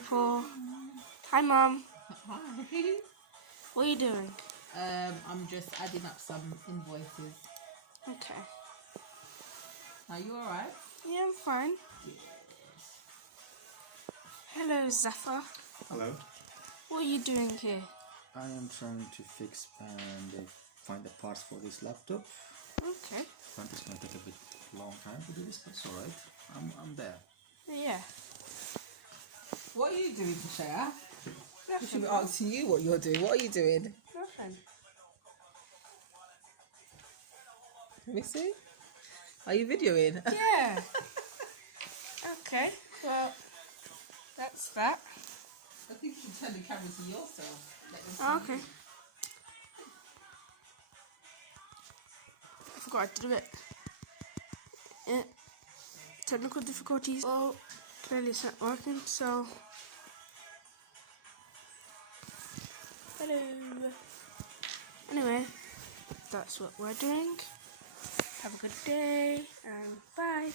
people. Hi, Mum. Hi. What are you doing? I'm just adding up some invoices. Okay. Are you alright? Yeah, I'm fine. Hello, Zafar. Hello. What are you doing here? I am trying to fix and find the parts for this laptop. Okay. But it's going to take a bit long time to do this, but it's alright. I'm there. Yeah. What are you doing, Tashaya? We should Nothing. be asking you what you're doing. What are you doing? Nothing. Missy? Are you videoing? Yeah. Okay. Well, that's that. I think you should turn the camera to yourself. Let them see Okay. you. I forgot to do it. Yeah. Technical difficulties. Well, clearly it's not working, so... Hello. Anyway, that's what we're doing. Have a good day, and bye.